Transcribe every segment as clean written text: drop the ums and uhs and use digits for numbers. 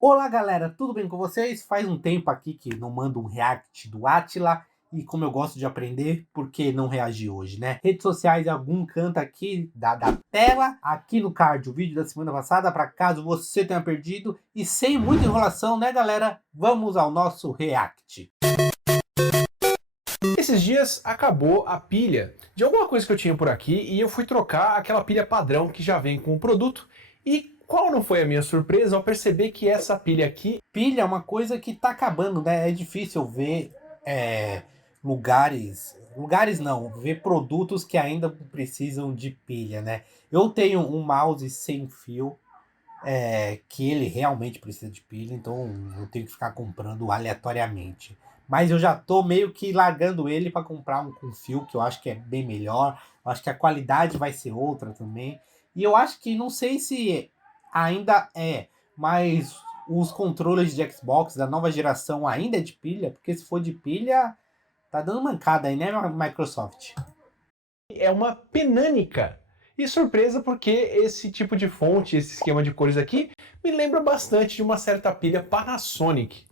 Olá galera, tudo bem com vocês? Faz um tempo aqui que não mando um react do Atila e como eu gosto de aprender, por que não reagir hoje, né? Redes sociais em algum canto aqui da tela, aqui no card o vídeo da semana passada, para caso você tenha perdido. E sem muita enrolação, né galera? Vamos ao nosso react. Esses dias acabou a pilha de alguma coisa que eu tinha por aqui e eu fui trocar aquela pilha padrão que já vem com o produto. E qual não foi a minha surpresa ao perceber que essa pilha aqui... Pilha é uma coisa que tá acabando, né? É difícil ver lugares não, ver produtos que ainda precisam de pilha, né? Eu tenho um mouse sem fio, que ele realmente precisa de pilha, então eu tenho que ficar comprando aleatoriamente. Mas eu já tô meio que largando ele para comprar um com fio, que eu acho que é bem melhor. Eu acho que a qualidade vai ser outra também. E eu acho que, não sei se ainda mas os controles de Xbox da nova geração ainda é de pilha, porque se for de pilha, tá dando mancada aí, né, Microsoft? É uma penânica. E surpresa porque esse tipo de fonte, esse esquema de cores aqui, me lembra bastante de uma certa pilha Panasonic.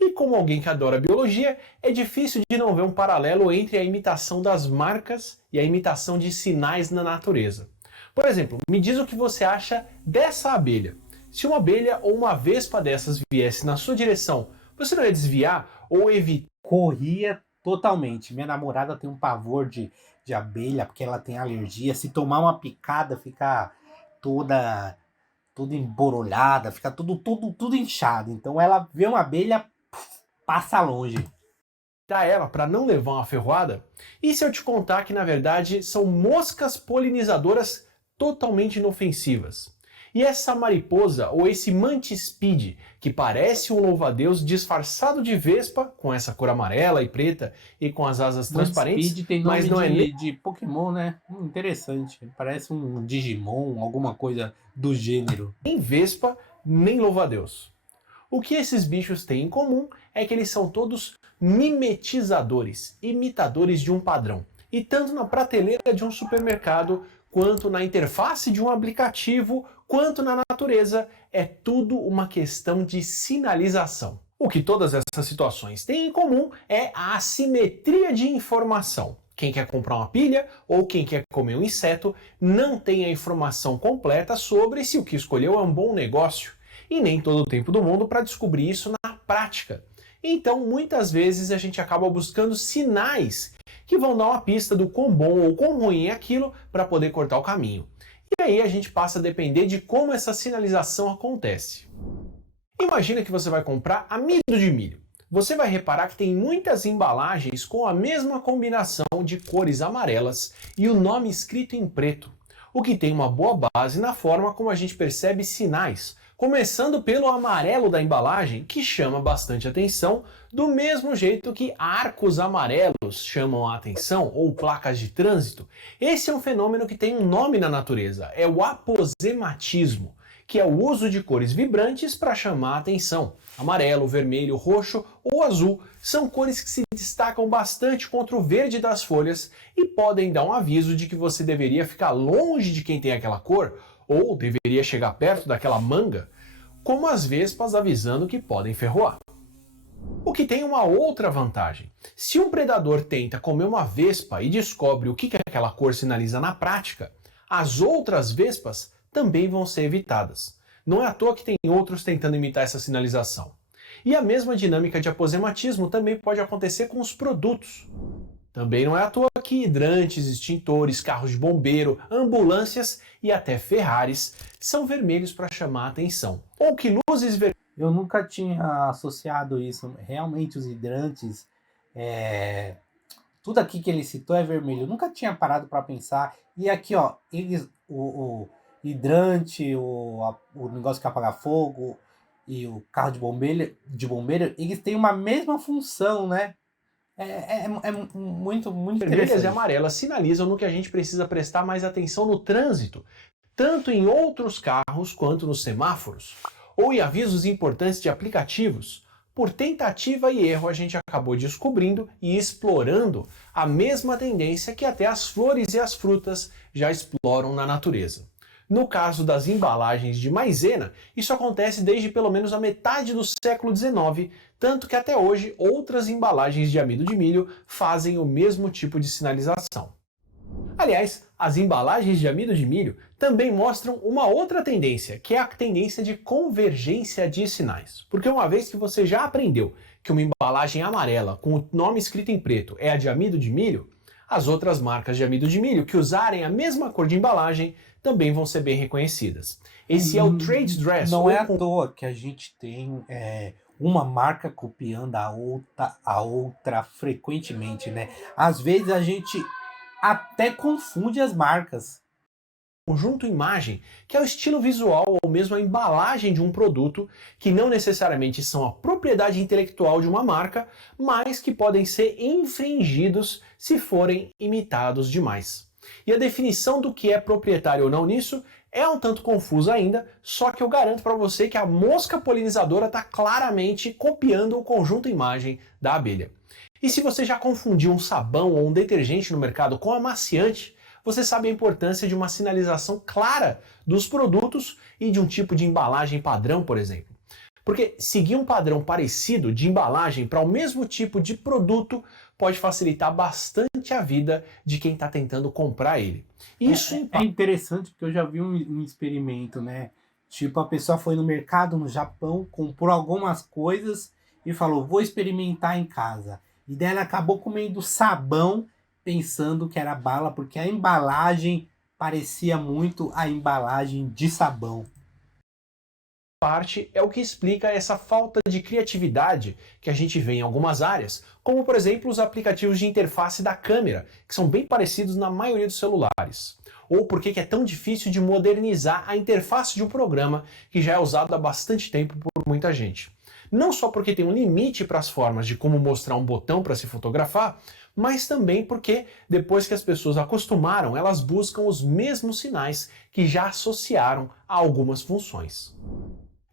E como alguém que adora biologia, é difícil de não ver um paralelo entre a imitação das marcas e a imitação de sinais na natureza. Por exemplo, me diz o que você acha dessa abelha. Se uma abelha ou uma vespa dessas viesse na sua direção, você não ia desviar ou evitar? Corria totalmente. Minha namorada tem um pavor de abelha, porque ela tem alergia. Se tomar uma picada, fica toda toda emborolhada, fica tudo inchado. Então ela vê uma abelha, passa longe. Ela para não levar uma ferroada? E se eu te contar que na verdade são moscas polinizadoras totalmente inofensivas? E essa mariposa ou esse mantispide que parece um louva-a-Deus disfarçado de vespa com essa cor amarela e preta e com as asas transparentes, Speed tem mas nome não é nem de Pokémon, né? Interessante. Parece um Digimon, alguma coisa do gênero. vespa nem louva-a-Deus. O que esses bichos têm em comum é que eles são todos mimetizadores, imitadores de um padrão. E tanto na prateleira de um supermercado, quanto na interface de um aplicativo, quanto na natureza, é tudo uma questão de sinalização. O que todas essas situações têm em comum é a assimetria de informação. Quem quer comprar uma pilha ou quem quer comer um inseto não tem a informação completa sobre se o que escolheu é um bom negócio. E nem todo o tempo do mundo para descobrir isso na prática. Então, muitas vezes a gente acaba buscando sinais que vão dar uma pista do quão bom ou quão ruim é aquilo para poder cortar o caminho. E aí a gente passa a depender de como essa sinalização acontece. Imagina que você vai comprar amido de milho. Você vai reparar que tem muitas embalagens com a mesma combinação de cores amarelas e o nome escrito em preto, o que tem uma boa base na forma como a gente percebe sinais, começando pelo amarelo da embalagem, que chama bastante atenção, do mesmo jeito que arcos amarelos chamam a atenção, ou placas de trânsito. Esse é um fenômeno que tem um nome na natureza, é o aposematismo, que é o uso de cores vibrantes para chamar a atenção. Amarelo, vermelho, roxo ou azul são cores que se destacam bastante contra o verde das folhas e podem dar um aviso de que você deveria ficar longe de quem tem aquela cor ou deveria chegar perto daquela manga, como as vespas avisando que podem ferroar. O que tem uma outra vantagem. Se um predador tenta comer uma vespa e descobre o que aquela cor sinaliza na prática, as outras vespas também vão ser evitadas. Não é à toa que tem outros tentando imitar essa sinalização. E a mesma dinâmica de aposematismo também pode acontecer com os produtos. Também não é à toa que hidrantes, extintores, carros de bombeiro, ambulâncias e até Ferraris são vermelhos para chamar a atenção. Ou que luzes vermelhas... Eu nunca tinha associado isso. Realmente os hidrantes, tudo aqui que ele citou é vermelho. Eu nunca tinha parado para pensar. E aqui, ó, o hidrante, o negócio que apaga fogo e o carro de bombeiro, eles têm uma mesma função, né? É muito vermelhas e interessante. amarelas sinalizam no que a gente precisa prestar mais atenção no trânsito, tanto em outros carros quanto nos semáforos, ou em avisos importantes de aplicativos. Por tentativa e erro, a gente acabou descobrindo e explorando a mesma tendência que até as flores e as frutas já exploram na natureza. No caso das embalagens de maisena, isso acontece desde pelo menos a metade do século XIX, tanto que até hoje outras embalagens de amido de milho fazem o mesmo tipo de sinalização. Aliás, as embalagens de amido de milho também mostram uma outra tendência, que é a tendência de convergência de sinais. Porque uma vez que você já aprendeu que uma embalagem amarela com o nome escrito em preto é a de amido de milho, as outras marcas de amido de milho que usarem a mesma cor de embalagem também vão ser bem reconhecidas. Esse é o trade dress. Não é à toa que a gente tem uma marca copiando a outra frequentemente, né? Às vezes a gente até confunde as marcas. Conjunto imagem, que é o estilo visual ou mesmo a embalagem de um produto, que não necessariamente são a propriedade intelectual de uma marca, mas que podem ser infringidos se forem imitados demais. E a definição do que é proprietário ou não nisso é um tanto confusa ainda, só que eu garanto para você que a mosca polinizadora está claramente copiando o conjunto imagem da abelha. E se você já confundiu um sabão ou um detergente no mercado com amaciante, você sabe a importância de uma sinalização clara dos produtos e de um tipo de embalagem padrão, por exemplo. Porque seguir um padrão parecido de embalagem para o mesmo tipo de produto pode facilitar bastante a vida de quem está tentando comprar ele. Isso é interessante porque eu já vi um experimento, né? Tipo, a pessoa foi no mercado no Japão, comprou algumas coisas e falou, vou experimentar em casa. E daí ela acabou comendo sabão pensando que era bala, porque a embalagem parecia muito a embalagem de sabão. Parte é o que explica essa falta de criatividade que a gente vê em algumas áreas, como por exemplo os aplicativos de interface da câmera, que são bem parecidos na maioria dos celulares. Ou por que é tão difícil de modernizar a interface de um programa que já é usado há bastante tempo por muita gente. Não só porque tem um limite para as formas de como mostrar um botão para se fotografar, mas também porque, depois que as pessoas acostumaram, elas buscam os mesmos sinais que já associaram a algumas funções.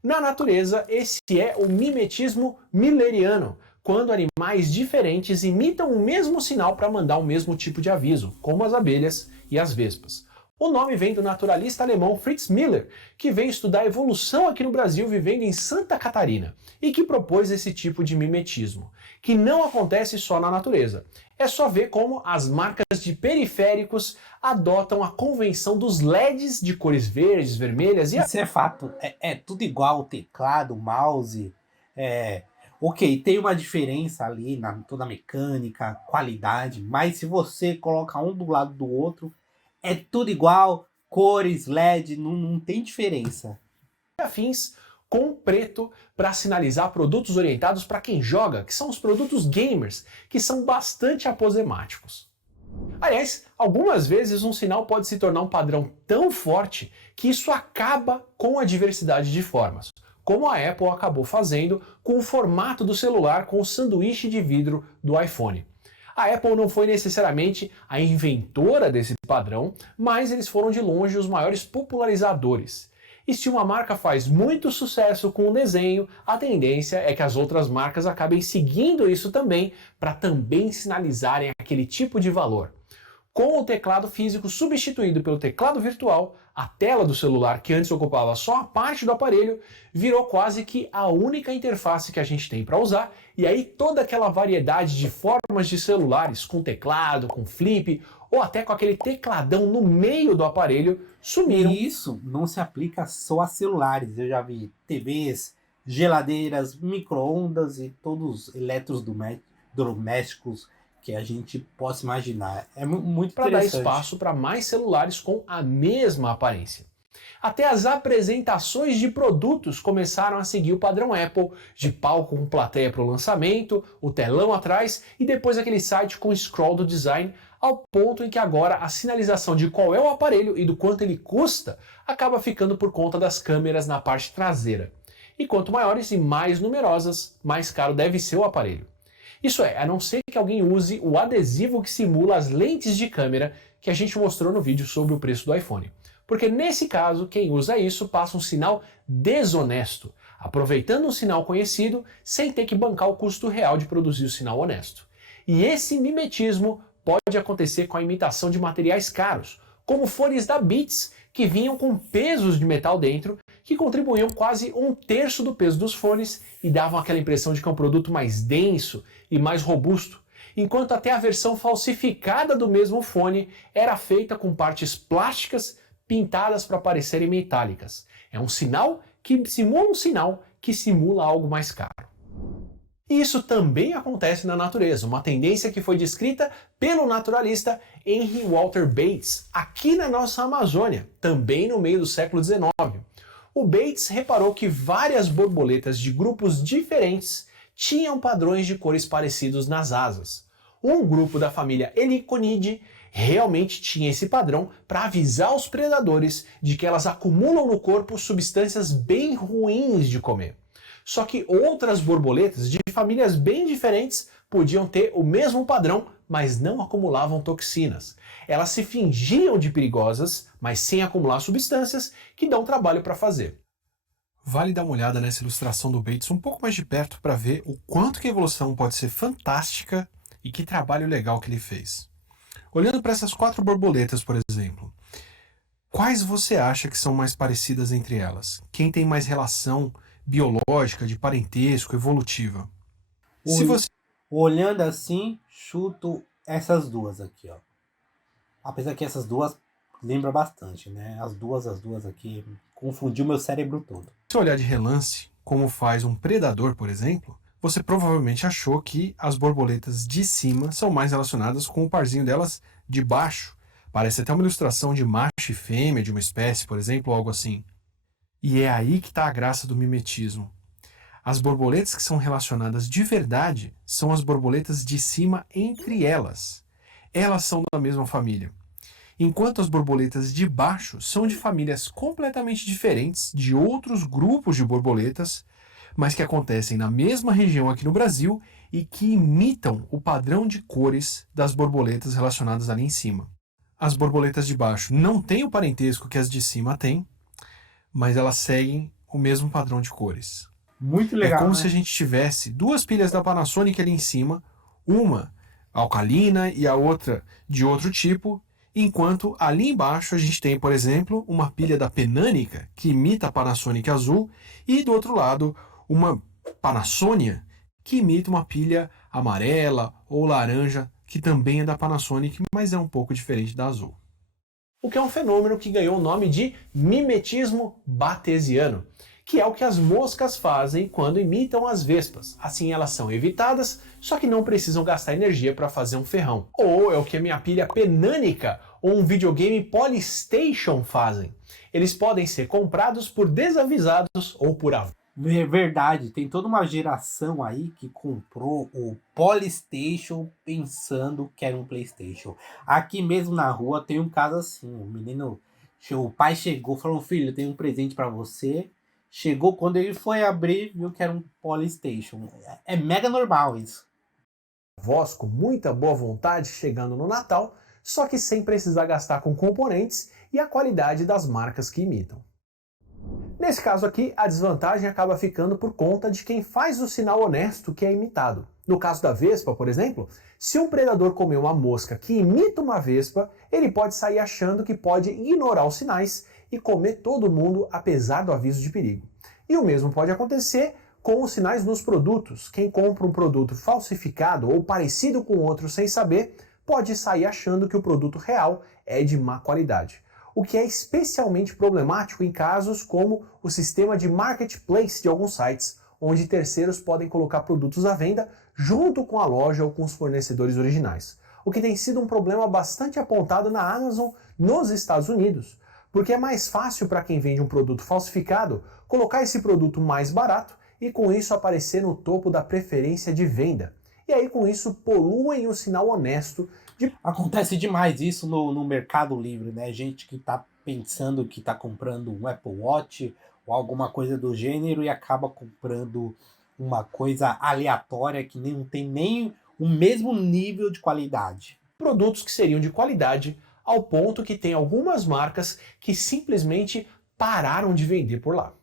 Na natureza, esse é o mimetismo milleriano, quando animais diferentes imitam o mesmo sinal para mandar o mesmo tipo de aviso, como as abelhas e as vespas. O nome vem do naturalista alemão Fritz Miller, que veio estudar a evolução aqui no Brasil vivendo em Santa Catarina, e que propôs esse tipo de mimetismo, que não acontece só na natureza. É só ver como as marcas de periféricos adotam a convenção dos LEDs de cores verdes, vermelhas e... Isso é fato, é tudo igual, teclado, mouse, ok, tem uma diferença ali na toda a mecânica, qualidade, mas se você coloca um do lado do outro, é tudo igual, cores, LED, não tem diferença. Afins com preto para sinalizar produtos orientados para quem joga, que são os produtos gamers, que são bastante aposemáticos. Aliás, algumas vezes um sinal pode se tornar um padrão tão forte que isso acaba com a diversidade de formas, como a Apple acabou fazendo com o formato do celular com o sanduíche de vidro do iPhone. A Apple não foi necessariamente a inventora desse padrão, mas eles foram de longe os maiores popularizadores. E se uma marca faz muito sucesso com o desenho, a tendência é que as outras marcas acabem seguindo isso também, para também sinalizarem aquele tipo de valor. Com o teclado físico substituído pelo teclado virtual, a tela do celular, que antes ocupava só a parte do aparelho, virou quase que a única interface que a gente tem para usar, e aí toda aquela variedade de formas de celulares, com teclado, com flip, ou até com aquele tecladão no meio do aparelho, sumiram. E isso não se aplica só a celulares, eu já vi TVs, geladeiras, micro-ondas e todos os eletrodomésticos que a gente possa imaginar. É muito para dar interessante. espaço para mais celulares com a mesma aparência. Até as apresentações de produtos começaram a seguir o padrão Apple, de palco com plateia para o lançamento, o telão atrás e depois aquele site com scroll do design, ao ponto em que agora a sinalização de qual é o aparelho e do quanto ele custa acaba ficando por conta das câmeras na parte traseira. E quanto maiores e mais numerosas, mais caro deve ser o aparelho. Isso é, a não ser que alguém use o adesivo que simula as lentes de câmera que a gente mostrou no vídeo sobre o preço do iPhone. Porque nesse caso, quem usa isso passa um sinal desonesto, aproveitando um sinal conhecido sem ter que bancar o custo real de produzir o sinal honesto. E esse mimetismo pode acontecer com a imitação de materiais caros, como fones da Beats, que vinham com pesos de metal dentro, que contribuíam quase 1/3 do peso dos fones e davam aquela impressão de que é um produto mais denso e mais robusto, enquanto até a versão falsificada do mesmo fone era feita com partes plásticas pintadas para parecerem metálicas. É um sinal que simula algo mais caro. Isso também acontece na natureza, uma tendência que foi descrita pelo naturalista Henry Walter Bates, aqui na nossa Amazônia, também no meio do século XIX. O Bates reparou que várias borboletas de grupos diferentes tinham padrões de cores parecidos nas asas. Um grupo da família Heliconidae realmente tinha esse padrão para avisar os predadores de que elas acumulam no corpo substâncias bem ruins de comer. Só que outras borboletas de famílias bem diferentes podiam ter o mesmo padrão, mas não acumulavam toxinas. Elas se fingiam de perigosas, mas sem acumular substâncias que dão trabalho para fazer. Vale dar uma olhada nessa ilustração do Bates um pouco mais de perto para ver o quanto que a evolução pode ser fantástica e que trabalho legal que ele fez. Olhando para essas 4 borboletas, por exemplo, quais você acha que são mais parecidas entre elas? Quem tem mais relação biológica, de parentesco, evolutiva? Se você... Olhando assim, chuto essas duas aqui, ó. Apesar que essas duas lembram bastante, né? As duas aqui confundiu meu cérebro todo. Se olhar de relance, como faz um predador, por exemplo, você provavelmente achou que as borboletas de cima são mais relacionadas com o parzinho delas de baixo. Parece até uma ilustração de macho e fêmea de uma espécie, por exemplo, ou algo assim. E é aí que está a graça do mimetismo. As borboletas que são relacionadas de verdade são as borboletas de cima entre elas. Elas são da mesma família. Enquanto as borboletas de baixo são de famílias completamente diferentes de outros grupos de borboletas, mas que acontecem na mesma região aqui no Brasil e que imitam o padrão de cores das borboletas relacionadas ali em cima. As borboletas de baixo não têm o parentesco que as de cima têm, mas elas seguem o mesmo padrão de cores. Muito legal, é como né? se a gente tivesse 2 pilhas da Panasonic ali em cima, uma alcalina e a outra de outro tipo, enquanto ali embaixo a gente tem, por exemplo, uma pilha da Penânica, que imita a Panasonic azul, e do outro lado uma Panasônia, que imita uma pilha amarela ou laranja, que também é da Panasonic, mas é um pouco diferente da azul. O que é um fenômeno que ganhou o nome de mimetismo batesiano, que é o que as moscas fazem quando imitam as vespas. Assim elas são evitadas, só que não precisam gastar energia para fazer um ferrão. Ou é o que a minha pilha Penânica ou um videogame Polystation fazem. Eles podem ser comprados por desavisados ou por avós. Verdade, tem toda uma geração aí que comprou o Polystation pensando que era um PlayStation. Aqui mesmo na rua tem um caso assim, o menino, o pai chegou, falou: filho, tem um presente para você. Chegou, quando ele foi abrir, viu que era um Polystation. É mega normal isso. Avós com muita boa vontade chegando no Natal, só que sem precisar gastar com componentes e a qualidade das marcas que imitam. Nesse caso aqui, a desvantagem acaba ficando por conta de quem faz o sinal honesto que é imitado. No caso da vespa, por exemplo, se um predador comer uma mosca que imita uma vespa, ele pode sair achando que pode ignorar os sinais e comer todo mundo apesar do aviso de perigo. E o mesmo pode acontecer com os sinais nos produtos. Quem compra um produto falsificado ou parecido com outro sem saber, pode sair achando que o produto real é de má qualidade. O que é especialmente problemático em casos como o sistema de marketplace de alguns sites, onde terceiros podem colocar produtos à venda junto com a loja ou com os fornecedores originais. O que tem sido um problema bastante apontado na Amazon nos Estados Unidos, porque é mais fácil para quem vende um produto falsificado colocar esse produto mais barato e com isso aparecer no topo da preferência de venda. E aí com isso poluem o sinal honesto. Acontece demais isso no Mercado Livre, né? Gente que tá pensando que tá comprando um Apple Watch ou alguma coisa do gênero e acaba comprando uma coisa aleatória que não tem nem o mesmo nível de qualidade. Produtos que seriam de qualidade ao ponto que tem algumas marcas que simplesmente pararam de vender por lá.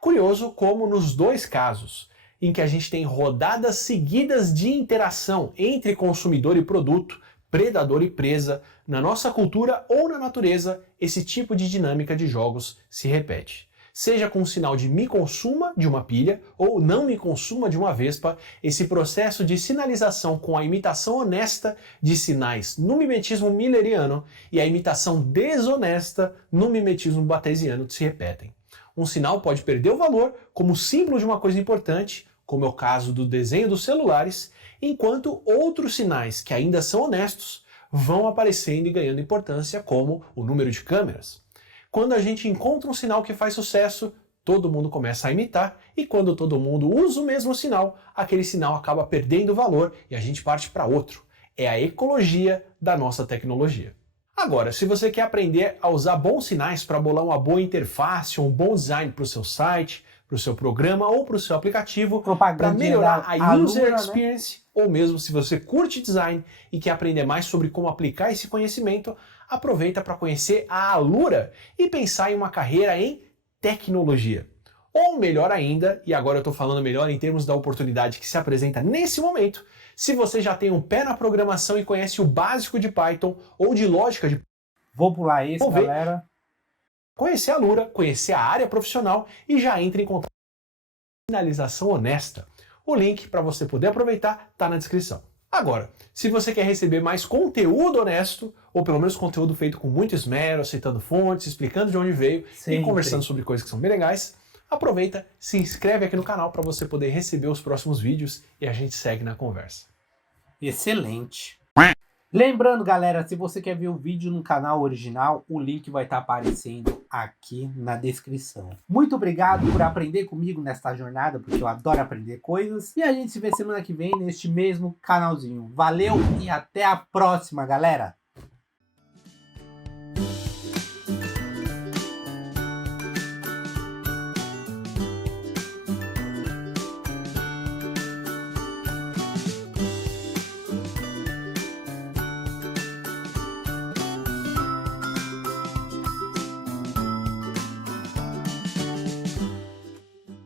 Curioso como nos dois casos, em que a gente tem rodadas seguidas de interação entre consumidor e produto, predador e presa, na nossa cultura ou na natureza, esse tipo de dinâmica de jogos se repete. Seja com o sinal de me consuma de uma pilha ou não me consuma de uma vespa, esse processo de sinalização com a imitação honesta de sinais no mimetismo milleriano e a imitação desonesta no mimetismo batesiano se repetem. Um sinal pode perder o valor como símbolo de uma coisa importante, como é o caso do desenho dos celulares, enquanto outros sinais que ainda são honestos vão aparecendo e ganhando importância, como o número de câmeras. Quando a gente encontra um sinal que faz sucesso, todo mundo começa a imitar, e quando todo mundo usa o mesmo sinal, aquele sinal acaba perdendo valor e a gente parte para outro. É a ecologia da nossa tecnologia. Agora, se você quer aprender a usar bons sinais para bolar uma boa interface, um bom design para o seu site, para o seu programa ou para o seu aplicativo, para melhorar a user experience, ou mesmo se você curte design e quer aprender mais sobre como aplicar esse conhecimento, aproveita para conhecer a Alura e pensar em uma carreira em tecnologia. Ou melhor ainda, e agora eu estou falando melhor em termos da oportunidade que se apresenta nesse momento, se você já tem um pé na programação e conhece o básico de Python ou de lógica de... Vou pular esse, galera. Conhecer a Alura, conhecer a área profissional e já entre em contato com a finalização honesta. O link para você poder aproveitar está na descrição. Agora, se você quer receber mais conteúdo honesto, ou pelo menos conteúdo feito com muito esmero, citando fontes, explicando de onde veio e conversando sobre coisas que são bem legais, aproveita, se inscreve aqui no canal para você poder receber os próximos vídeos e a gente segue na conversa. Excelente! Lembrando, galera, se você quer ver o vídeo no canal original, o link vai estar aparecendo aqui na descrição. Muito obrigado por aprender comigo nesta jornada, porque eu adoro aprender coisas. E a gente se vê semana que vem neste mesmo canalzinho. Valeu e até a próxima, galera!